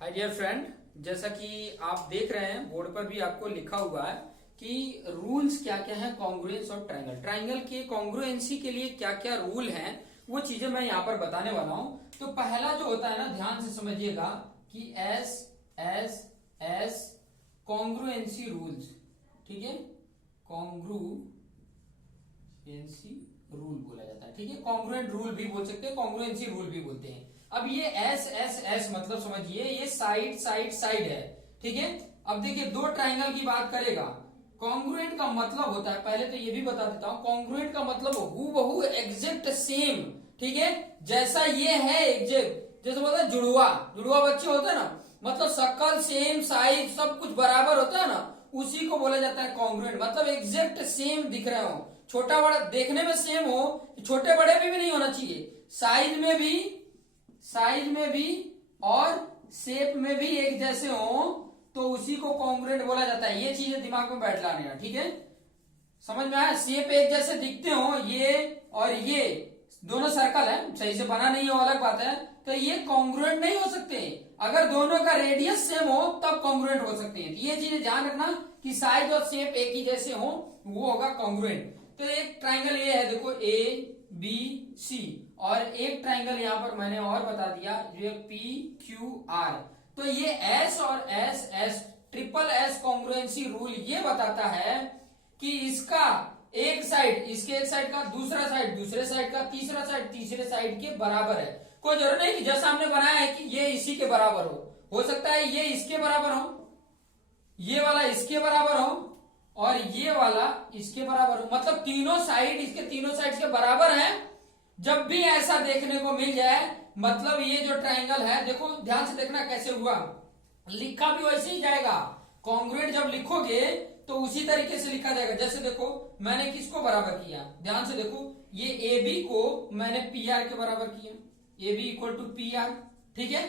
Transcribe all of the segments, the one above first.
Hi dear friend, जैसा कि आप देख रहे हैं बोर्ड पर भी आपको लिखा हुआ है कि रूल्स क्या क्या है कॉन्ग्रुएंस और ट्रायंगल। ट्रायंगल के कॉन्ग्रुएंसी के लिए क्या क्या रूल हैं वो चीजें मैं यहाँ पर बताने वाला हूं। तो पहला जो होता है ना, ध्यान से समझिएगा कि S S S congruency rules, ठीक है, कॉन्ग्रुएंसी रूल बोला जाता है, ठीक है। कॉन्ग्रुएंट रूल भी बोल सकते हैं, कॉन्ग्रुएंसी रूल भी बोलते हैं। अब ये एस एस एस मतलब समझिए ये साइड साइड साइड है, ठीक है। अब देखिए दो ट्राइंगल की बात करेगा, कॉन्ग्रुएंट का मतलब होता है, पहले तो ये भी बता देता हूं, कॉन्ग्रुएंट का मतलब हूबहू एग्जैक्ट सेम, ठीक है, जैसा ये है एग्जैक्ट, जैसे बोलते हैं जुड़वा, जुड़वा बच्चे होते हैं ना, मतलब शक्ल सेम साइज सब कुछ बराबर होता है ना, उसी को बोला जाता है कॉन्ग्रुएंट। मतलब एग्जैक्ट सेम दिख रहे हो, छोटा बड़ा देखने में सेम हो, छोटे बड़े भी नहीं होना चाहिए, साइज में भी और शेप में भी एक जैसे हो, तो उसी को कॉन्ग्रुएंट बोला जाता है। ये चीजें दिमाग में बैठ लाने, ठीक है, समझ में आया। शेप एक जैसे दिखते हो, ये और ये दोनों सर्कल है, सही से बना नहीं हो अलग बात है, तो ये कॉन्ग्रुएंट नहीं हो सकते। अगर दोनों का रेडियस सेम हो तब कॉन्ग्रुएंट हो सकते हैं। तो ये चीजें ध्यान रखना कि साइज और शेप एक ही जैसे हो, वो होगा कॉन्ग्रुएंट। तो एक ट्राइंगल ये है, देखो ए बी सी, और एक ट्राइंगल यहां पर मैंने और बता दिया जो है पी क्यू आर। तो ये एस और S S triple S congruency rule ये बताता है कि इसका एक साइड, इसके एक साइड का दूसरा साइड, दूसरे साइड का तीसरा साइड, तीसरे साइड के बराबर है। कोई जरूरत नहीं कि जैसा हमने बनाया है कि ये इसी के बराबर हो सकता है ये इसके बराबर हो, ये वाला इसके बराबर हो और ये वाला इसके बराबर हो, मतलब तीनों साइड इसके तीनों साइड के बराबर है। जब भी ऐसा देखने को मिल जाए, मतलब ये जो ट्राइंगल है, देखो ध्यान से देखना कैसे हुआ, लिखा भी वैसे ही जाएगा। कॉन्ग्रुएंट जब लिखोगे तो उसी तरीके से लिखा जाएगा। जैसे देखो मैंने किसको बराबर किया, ध्यान से देखो, ये ए बी को मैंने पी आर के बराबर किया, A B equal to P R, ठीक है।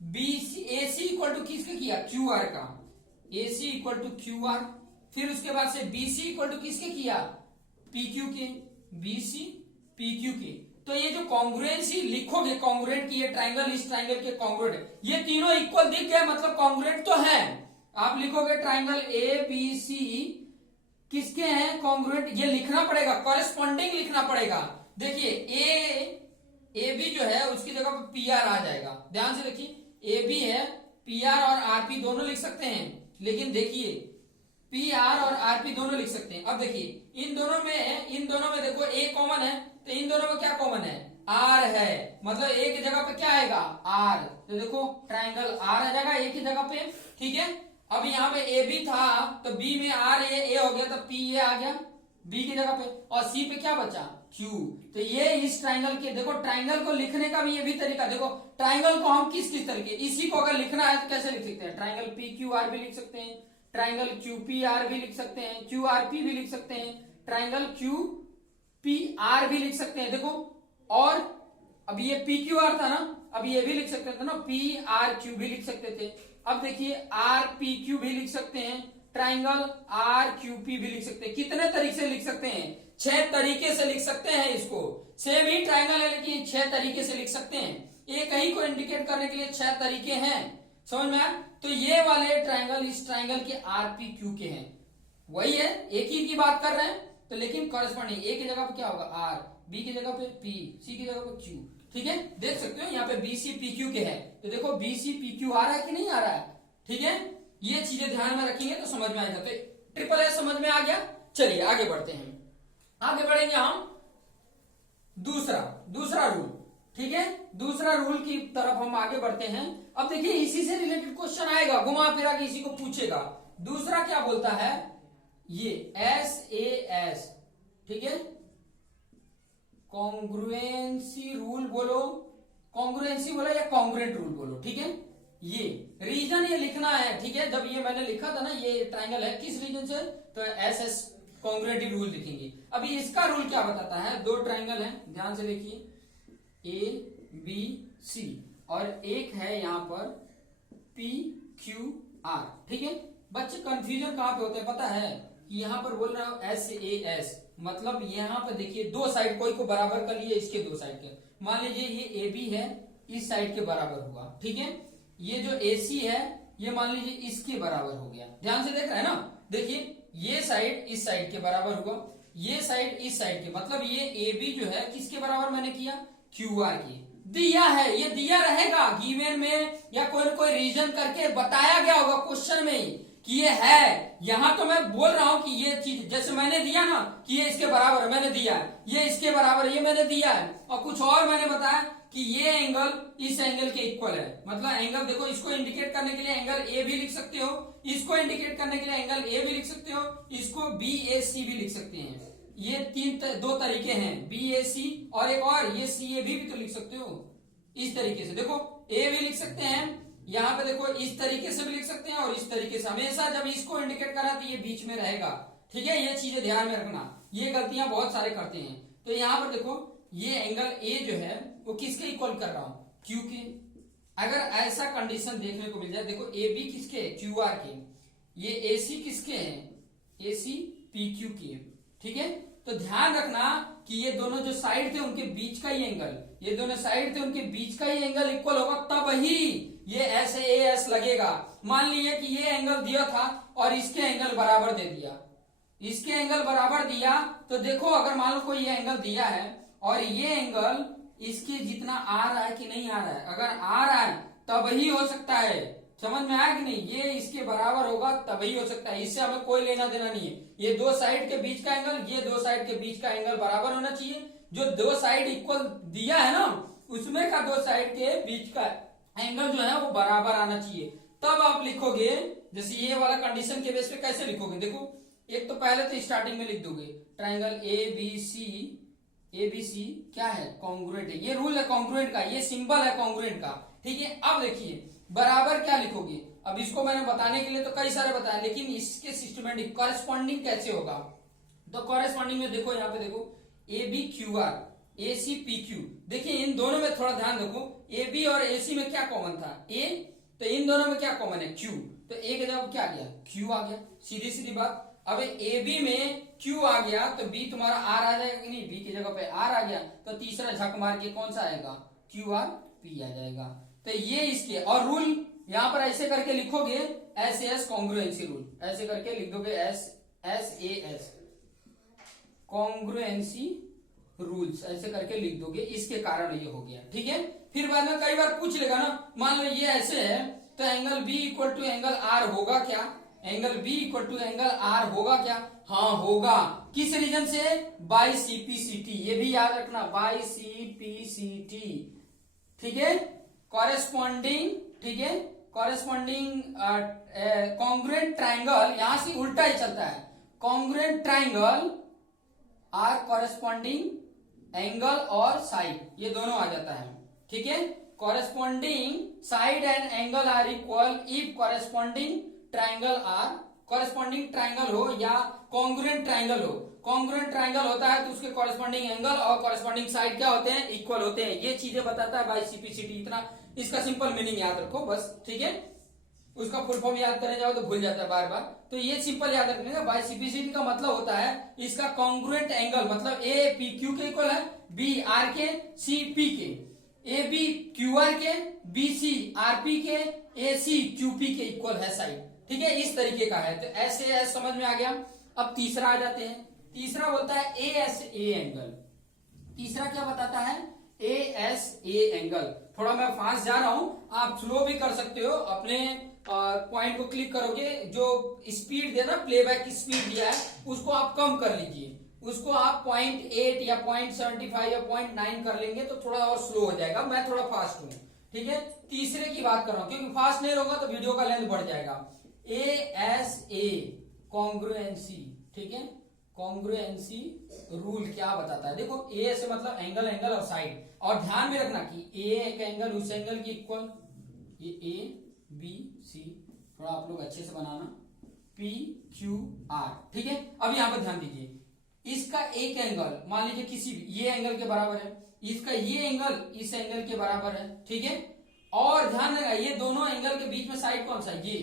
B C A C equal to किसके किया, क्यू आर का, A C equal to Q R. फिर उसके बाद से बी सी इक्वल टू किसके किया, पी क्यू के, बी सी पी क्यू के। तो ये जो कॉन्ग्रुएंसी लिखोगे, कॉन्ग्रुएंट की ये ट्राइंगल इस ट्राइंगल के कॉन्ग्रुएंट है, ये तीनों इक्वल दिख गए मतलब कॉन्ग्रुएंट तो है। आप लिखोगे ट्राइंगल ए बी सी किसके हैं कॉन्ग्रुएंट, ये लिखना पड़ेगा, कॉरेस्पॉन्डिंग लिखना पड़ेगा। देखिए ए बी जो है उसकी जगह पर पी आर आ जाएगा, ध्यान से देखिए, ए बी है, पी आर और आर पी दोनों लिख सकते हैं, लेकिन देखिए पी आर और आर पी दोनों लिख सकते हैं। अब देखिए इन दोनों में देखो ए कॉमन है, तो इन दोनों में क्या कॉमन है, आर है, मतलब ए की जगह पे क्या आएगा, आर। तो देखो ट्राइंगल आर आ जाएगा ए की जगह पे, ठीक है। अब यहाँ पे ए बी था तो बी में आर ए हो गया, तो पी ए आ गया बी की जगह पे, और सी पे क्या बचा, क्यू। तो ये इस ट्राइंगल के, देखो ट्राइंगल को लिखने का भी ये भी तरीका, देखो ट्राइंगल को हम किस किस तरीके, इसी को अगर लिखना है तो कैसे लिख सकते हैं, ट्राइंगल पी क्यू आर भी लिख सकते हैं, ट्राइंगल क्यू पी आर भी लिख सकते हैं, क्यू आर पी भी लिख सकते हैं, ट्राइंगल क्यू पी आर भी लिख सकते हैं। देखो, और अब ये पी क्यू आर था ना, अब ये भी लिख सकते थे ना, पी आर क्यू भी लिख सकते थे। अब देखिए आर पी क्यू भी लिख सकते हैं, ट्राइंगल आर क्यू पी भी लिख सकते हैं। कितने तरीके से लिख सकते हैं, 6 तरीके से लिख सकते हैं इसको। सेम ही ट्राइंगल है लेकिन 6 तरीके से लिख सकते हैं। एक ही को इंडिकेट करने के लिए 6 तरीके हैं, समझ में आया। तो ये वाले ट्राइंगल इस ट्राइंगल के आर पी क्यू के हैं, वही है, एक ही की बात कर रहे हैं, तो लेकिन कॉरेस्पॉन्डिंग ए की जगह पे क्या होगा आर, बी की जगह पे पी, सी की जगह पे क्यू, ठीक है। देख सकते हो यहाँ पे बी सी पी क्यू के हैं, तो देखो बी सी पी क्यू आ रहा है कि नहीं आ रहा है, ठीक है। ये चीजें ध्यान में रखेंगे तो समझ में आएगा। तो ट्रिपल एस समझ में आ गया। चलिए आगे बढ़ते हैं, आगे बढ़ेंगे हम दूसरा रूल, ठीक है। दूसरा रूल की तरफ हम आगे बढ़ते हैं। अब देखिए इसी से रिलेटेड क्वेश्चन आएगा, घुमा फिरा के इसी को पूछेगा। दूसरा क्या बोलता है, ये एस ए एस, ठीक है, कॉन्ग्रुएंसी रूल बोलो, कॉन्ग्रुएंसी बोला या कॉन्ग्रुएंट रूल बोलो, ठीक है। ये रीजन ये लिखना है, ठीक है। जब ये मैंने लिखा था ना, ये ट्राइंगल है किस रीजन से, तो एस एस कॉन्ग्रुएंट रूल लिखेंगे। अभी इसका रूल क्या बताता है, दो ट्राइंगल है, ध्यान से देखिए, ए बी सी, और एक है यहां पर पी क्यू आर, ठीक है। बच्चे कंफ्यूजन कहां पे होते हैं पता है, कि यहां पर बोल रहा हूं एस ए एस, मतलब यहां पर देखिए दो साइड कोई को बराबर कर लिए, इसके दो साइड के, मान लीजिए ये ए बी है, इस साइड के बराबर हुआ, ठीक है। ये जो AC है ये मान लीजिए इसके बराबर हो गया। ध्यान से देख रहे हैं ना, देखिए ये साइड इस साइड के बराबर हुआ, ये साइड इस साइड के, मतलब ये AB जो है किसके बराबर मैंने किया, QR के। दिया है, ये दिया रहेगा गिवन में या कोई न कोई रीजन करके बताया गया होगा क्वेश्चन में ही कि ये है। यहां तो मैं बोल रहा हूं कि ये चीज जैसे मैंने दिया ना कि ये इसके बराबर है, मैंने दिया है, ये इसके बराबर है, ये मैंने दिया है, और कुछ और मैंने बताया कि ये एंगल इस एंगल के इक्वल है। मतलब एंगल देखो, इसको इंडिकेट करने के लिए एंगल ए भी लिख सकते हो, इसको इंडिकेट करने के लिए एंगल ए भी लिख सकते हो, इसको BAC भी लिख सकते हैं। ये दो तरीके हैं, BAC और एक और ये CAB भी तो लिख सकते हो इस तरीके से। देखो ए भी लिख सकते हैं, यहाँ पे देखो इस तरीके से भी लिख सकते हैं और इस तरीके से। हमेशा जब इसको इंडिकेट करा तो ये बीच में रहेगा, ठीक है। ये चीजें ध्यान में रखना, ये गलतियां बहुत सारे करते हैं। तो यहाँ पर देखो ये एंगल ए जो है वो किसके इक्वल कर रहा हूं, Q के। अगर ऐसा कंडीशन देखने को मिल जाए, देखो AB किसके, QR के, ये AC किसके हैं, AC PQ के, ठीक है। तो ध्यान रखना कि ये दोनों जो साइड थे उनके बीच का ही एंगल, ये दोनों साइड थे उनके बीच का ही एंगल इक्वल होगा, तब ही ये SAS लगेगा। मान लीजिए कि ये एंगल दिया था और इसके एंगल बराबर दे दिया, इसके एंगल बराबर दिया, तो देखो अगर मान लो कोई ये एंगल दिया है और ये एंगल इसके जितना आ रहा है कि नहीं आ रहा है, अगर आ रहा है तब ही हो सकता है। समझ में आया कि नहीं, ये इसके बराबर होगा तभी हो सकता है, इससे हमें कोई लेना देना नहीं है। ये दो साइड के बीच का एंगल, ये दो साइड के बीच का एंगल बराबर होना चाहिए। जो दो साइड इक्वल दिया है ना, उसमें का दो साइड के बीच का एंगल जो है वो बराबर आना चाहिए, तब आप लिखोगे। जैसे ये वाला कंडीशन के बेस पे कैसे लिखोगे, देखो एक तो पहले तो स्टार्टिंग में लिख दोगे ट्राइंगल ABC क्या है, कॉन्ग्रुएंट है, ये रूल है कॉन्ग्रुएंट का, ये सिंबल है कॉन्ग्रुएंट का, ठीक है। अब देखिए बराबर क्या लिखोगे, अब इसको मैंने बताने के लिए तो कई सारे बताया, लेकिन इसके सिस्टमेटिक कॉरेस्पॉन्डिंग कैसे होगा, तो कॉरेस्पॉन्डिंग में देखो यहाँ पे देखो ABQR ACPQ, देखिए इन दोनों में थोड़ा ध्यान रखो, AB और AC में क्या कॉमन था, A, तो इन दोनों में क्या कॉमन है, Q, तो A के जगह क्या आ गया, Q आ गया, सीधी सीधी बात। अब AB में Q आ गया तो B तुम्हारा R आ जाएगा कि नहीं, B की जगह पे R आ गया, तो तीसरा झक मार के कौन सा आएगा, QRP आ जाएगा। तो ये इसके, और रूल यहां पर ऐसे करके लिखोगे SAS कॉन्ग्रुएंसी रूल, ऐसे करके लिख दोगे SAS कॉन्ग्रुएंसी रूल्स, ऐसे करके लिख दोगे, इसके कारण ये हो गया, ठीक है। फिर बाद में कई बार पूछ लेगा ना, मान लो ये ऐसे है तो angle B equal to angle R होगा क्या, angle B equal to angle R होगा क्या, हाँ होगा। किस रीजन से, बाय CPCT, ये भी याद रखना, बाय CPCT, ठीक है। कॉरेस्पॉन्डिंग, ठीक है, कॉरेस्पॉन्डिंग कॉन्ग्रुएंट ट्राइंगल, यहां से उल्टा ही चलता है, congruent triangle are corresponding angle और साइड, ये दोनों आ जाता है, ठीक है। Corresponding side and angle are equal if corresponding triangle are, corresponding triangle हो या कॉन्ग्रुएंट ट्राइंगल हो, कॉन्ग्रुएंट ट्राइंगल होता है तो उसके कॉरेस्पॉन्डिंग एंगल और कॉरेस्पॉन्डिंग साइड क्या होते हैं, इक्वल होते हैं। ये चीजें बताता है बाय CPCT, इतना इसका सिंपल मीनिंग याद रखो बस, ठीक है। उसका फुल फॉर्म याद करने जाओ तो भूल जाता है बार बार, तो ये सिंपल याद रखने का। बाय CPCT का मतलब होता है इसका कॉन्ग्रुएंट एंगल, मतलब APQ के इक्वल है, BR के, CP के, AB QR के, BC RP के, AC QP के इक्वल है साइड, ठीक है, इस तरीके का है। तो SAS समझ में आ गया। अब तीसरा आ जाते हैं, तीसरा बोलता है ASA एंगल। तीसरा क्या बताता है, ASA एंगल। थोड़ा मैं फास्ट जा रहा हूं, आप स्लो भी कर सकते हो, अपने पॉइंट को क्लिक करोगे, जो स्पीड देना प्लेबैक स्पीड दिया है उसको आप कम कर लीजिए, उसको आप 0.8 या 0.75 या 0.9 कर लेंगे तो थोड़ा और स्लो हो जाएगा। मैं थोड़ा फास्ट हूं, ठीक है। तीसरे की बात कर रहा हूं क्योंकि फास्ट नहीं होगा तो वीडियो का लेंथ बढ़ जाएगा। ASA कॉन्ग्रुएंसी, ठीक है, कॉन्ग्रुएंसी रूल क्या बताता है, देखो A से मतलब एंगल, एंगल और साइड, और ध्यान में रखना कि A एक एंगल उस एंगल की इक्वल, ये ABC, थोड़ा आप लोग अच्छे से बनाना, PQR, ठीक है। अब यहां पर ध्यान दीजिए, इसका एक एंगल मान लीजिए किसी भी ये एंगल के बराबर है, इसका ये एंगल इस एंगल के बराबर है, ठीक है। और ध्यान रखना ये दोनों एंगल के बीच में साइड कौन सा है, ये,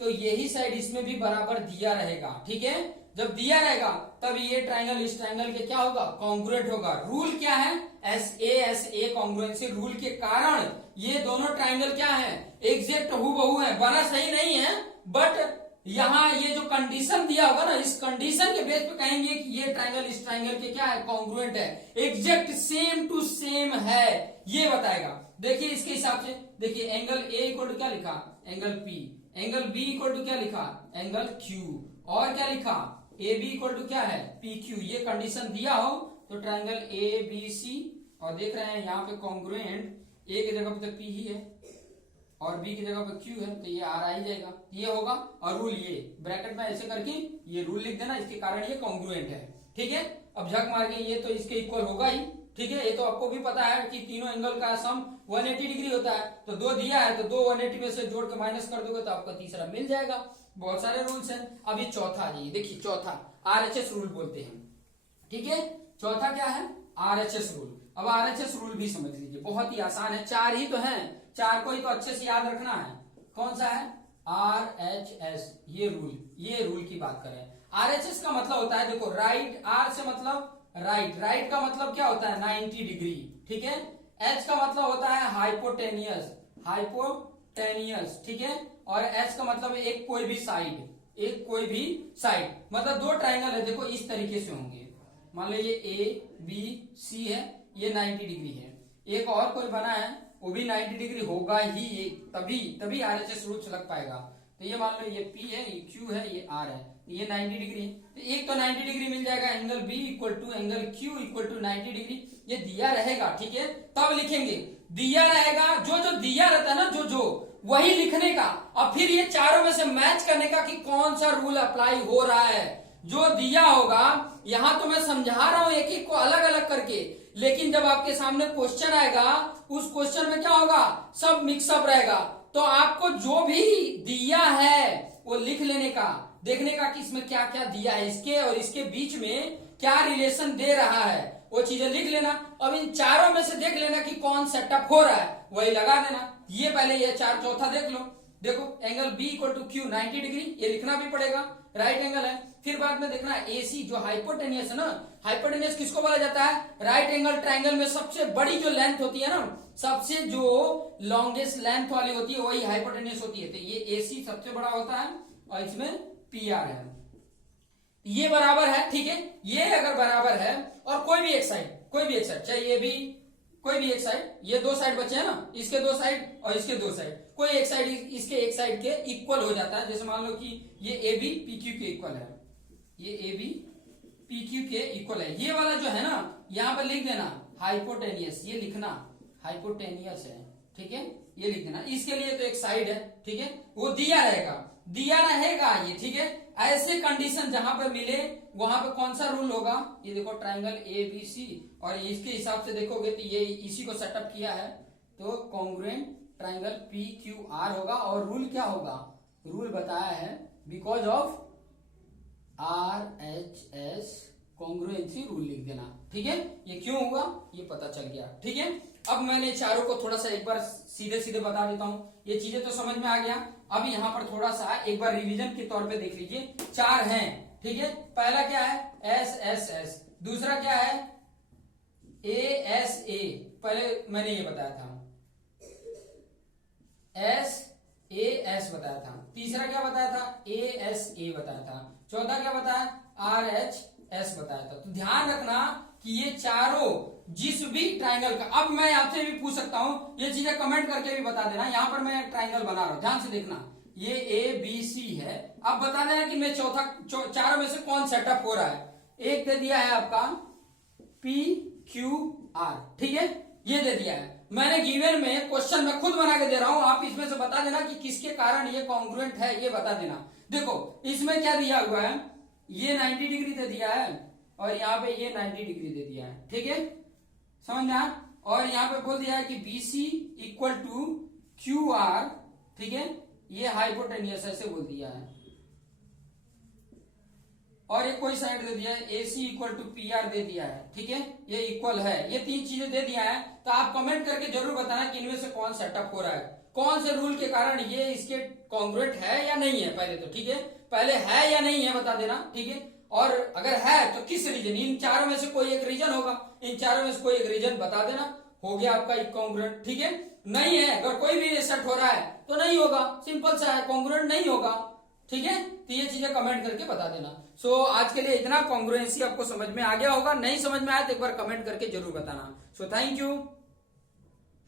तो यही साइड इसमें भी बराबर दिया रहेगा, ठीक है। जब दिया रहेगा तब ये ट्राइंगल इस ट्राइंगल के क्या होगा, कॉन्ग्रुएंट होगा। रूल क्या है, SA कॉन्ग्रुएंसी रूल के कारण ये दोनों ट्राइंगल क्या है, एग्जैक्ट हूबहू है, बना सही नहीं है, बट यहाँ ये जो कंडीशन दिया होगा ना, इस कंडीशन के बेस पे कहेंगे कि ये ट्राइंगल इस ट्राइंगल के क्या है, कॉन्ग्रुएंट है, एग्जैक्ट सेम टू सेम है, ये बताएगा। देखिए इसके हिसाब से, देखिए एंगल ए इक्वल टू क्या लिखा, angle P, angle B equal to क्या लिखा, एंगल क्यू, और क्या लिखा, ए बी इक्वल टू क्या है, पी क्यू। ये कंडीशन दिया हो तो ट्राइंगल ए बी सी, और देख रहे हैं यहाँ पे कॉन्ग्रुएंट ए की जगह पे तो पी ही है और बी की जगह पे क्यू है, तो ये आर आ ही जाएगा, ये होगा। और रूल ये ब्रैकेट में ऐसे करके ये रूल लिख देना, इसके कारण ये कॉन्ग्रुएंट है, ठीक है। अब झक मार के ये तो इसके इक्वल होगा ही, ठीक है। ये तो आपको भी पता है कि तीनों एंगल का सम 180 डिग्री होता है, तो दो दिया है तो दो 180 में से जोड़ के माइनस कर दोगे तो आपका तीसरा मिल जाएगा। बहुत सारे रूल्स हैं। अब ये चौथा आ जाइए, देखिए चौथा RHS रूल बोलते हैं, ठीक है। चौथा क्या है, RHS रूल। अब RHS रूल भी समझ लीजिए, बहुत ही आसान है, चार ही तो है, चार को ही तो अच्छे से याद रखना है। कौन सा है, RHS, ये रूल की बात करें। RHS का मतलब होता है, देखो राइट, R से मतलब राइट, राइट का मतलब क्या होता है 90 डिग्री, ठीक है। H का मतलब होता है हाइपोटेनियस, हाइपोटेनियस, ठीक है। और H का मतलब एक कोई भी साइड, एक कोई भी साइड, मतलब दो ट्राइंगल है, देखो इस तरीके से होंगे, मान लो ये ABC है, ये 90 डिग्री है, एक और कोई बना है वो भी 90 डिग्री होगा ही, तभी RHS रूल लग पाएगा। तो ये मान लो ये P है, ये Q है, ये R है, ये 90 डिग्री है, तो एक तो 90 डिग्री मिल जाएगा, angle B equal to angle Q equal to 90 degree. ये दिया रहेगा, ठीक है, तब लिखेंगे, दिया रहेगा, जो दिया रहता है ना, जो वही लिखने का, और फिर ये चारों में से मैच करने का कि कौन सा रूल अप्लाई हो रहा है। जो दिया होगा, यहां तो मैं समझा रहा हूं एक एक को अलग अलग करके, लेकिन जब आपके सामने क्वेश्चन आएगा, उस क्वेश्चन में क्या होगा, सब मिक्सअप रहेगा, तो आपको जो भी दिया है वो लिख लेने का, देखने का कि इसमें क्या क्या दिया है, इसके और इसके बीच में क्या रिलेशन दे रहा है, वो चीजें लिख लेना। अब इन चारों में से देख लेना कि कौन सेटअप हो रहा है, वही लगा देना। ये पहले ये चार, चौथा देख लो, देखो angle B equal to Q 90 degree, ये लिखना भी पड़ेगा, राइट एंगल है। फिर बाद में देखना AC जो हाइपोटेनियस है ना, हाइपोटेनियस किसको बोला जाता है, राइट एंगल ट्राइंगल में सबसे बड़ी जो लेंथ होती है ना, सबसे जो लॉन्गेस्ट लेंथ वाली होती है वही हाइपोटेनियस होती है, तो ये AC सबसे बड़ा होता है और इसमें PR है, ये बराबर है, ठीक है। ये अगर बराबर है और कोई भी एक साइड, चाहे ये भी कोई भी एक साइड, ये दो साइड बचे हैं ना, इसके दो साइड और इसके दो साइड, कोई एक साइड इसके एक साइड के इक्वल हो जाता है, जैसे मान लो कि ये AB PQ के इक्वल है, ये AB PQ के इक्वल है, ये वाला जो है ना, यहां पर लिख देना हाइपोटेनियस, ये लिखना हाइपोटेनियस है, ठीक है, ये लिख देना। इसके लिए तो एक साइड है, ठीक है, वो दिया रहेगा ये, ठीक है। ऐसे कंडीशन जहां पर मिले वहां पे कौन सा रूल होगा, ये देखो ट्राइंगल ABC, और इसके हिसाब से देखोगे तो ये इसी को सेटअप किया है, तो कॉन्ग्रुएंट ट्राइंगल PQR होगा। और रूल क्या होगा, रूल बताया है because of RHS congruency rule लिख देना, ठीक है। ये क्यों हुआ ये पता चल गया, ठीक है। अब मैंने चारों को थोड़ा सा एक बार सीधे सीधे बता देता हूं, ये चीजें तो समझ में आ गया। अब यहाँ पर थोड़ा सा एक बार रिवीजन के तौर पे देख लीजिए, चार हैं, ठीक है। पहला क्या है SSS, दूसरा क्या है ASA, पहले मैंने ये बताया था, SAS बताया था, तीसरा क्या बताया था ASA बताया था, चौथा क्या बताया RHS बताया था। तो ध्यान रखना कि ये चारों जिस भी ट्राइंगल का, अब मैं आपसे भी पूछ सकता हूं, ये चीजें कमेंट करके भी बता देना। यहां पर मैं एक ट्राइंगल बना रहा हूं, ध्यान से देखना, ये ABC है, अब बता देना कि मैं चारों में से कौन सेटअप हो रहा है। एक दे दिया है आपका PQR, ठीक है, ये दे दिया है, मैंने गिवन में क्वेश्चन में खुद बना के दे रहा हूं, आप इसमें से बता देना कि किसके कारण ये कॉन्ग्रुएंट है, ये बता देना। देखो इसमें क्या दिया हुआ है, ये 90 डिग्री दे दिया है और यहाँ पे ये 90 डिग्री दे दिया है, ठीक है, समझ में आया। और यहाँ पे बोल दिया है कि BC इक्वल टू QR, ठीक है, ये हाइपोटेनियस ऐसे बोल दिया है, और एक कोई साइड दे दिया है AC इक्वल टू PR दे दिया है, ठीक है, ये इक्वल है, ये तीन चीजें दे दिया है। तो आप कमेंट करके जरूर बताना कि इनमें से कौन सेटअप हो रहा है, कौन से रूल के कारण ये इसके कॉन्ग्रुएंट है या नहीं है, पहले तो, ठीक है, पहले है या नहीं है बता देना, ठीक है। और अगर है तो किस रीजन, इन चारों में से कोई एक रीजन होगा, इन चारों में से कोई एक रीजन बता देना, हो गया आपका कॉन्ग्रुएंट, ठीक है। नहीं है, अगर कोई भी सेट हो रहा है तो नहीं होगा, सिंपल सा है, कॉन्ग्रुएंट नहीं होगा। ठीक है, तो ये चीजें कमेंट करके बता देना। सो आज के लिए इतना, कॉन्ग्रुएंसी आपको समझ में आ गया होगा, नहीं समझ में आया तो एक बार कमेंट करके जरूर बताना। So thank you.